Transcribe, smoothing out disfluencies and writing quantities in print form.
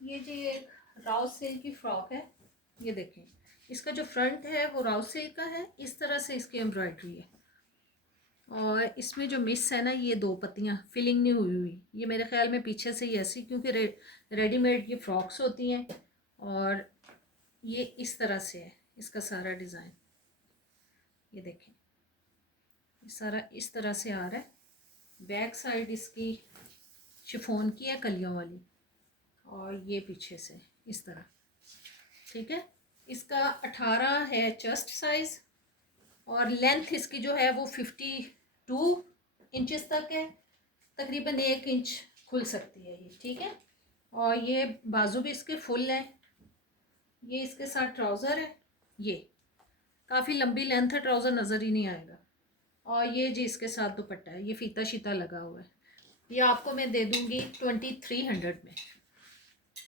ये जी एक राव सिल्क की फ्रॉक है। ये देखें, इसका जो फ्रंट है वो राव सिल्क का है, इस तरह से इसकी एम्ब्रॉयडरी है। और इसमें जो मिस है ना, ये दो पत्तियां फिलिंग नहीं हुई हुई, ये मेरे ख्याल में पीछे से ही ऐसी, क्योंकि रेडीमेड ये फ्रॉक्स होती हैं। और ये इस तरह से है इसका सारा डिज़ाइन। ये देखें, ये सारा इस तरह से आ रहा है। बैक साइड इसकी शिफॉन की है कलियों वाली, और ये पीछे से इस तरह। ठीक है, इसका 18 है चेस्ट साइज, और लेंथ इसकी जो है वो 52 इंचेस तक है। तकरीबन 1 इंच खुल सकती है ये। ठीक है, और ये बाजू भी इसके फुल है। ये इसके साथ ट्राउज़र है, ये काफ़ी लंबी लेंथ है, ट्राउज़र नज़र ही नहीं आएगा। और ये जी इसके साथ दुपट्टा है, ये फीता शीता लगा हुआ है। ये आपको मैं दे दूँगी 2300 में।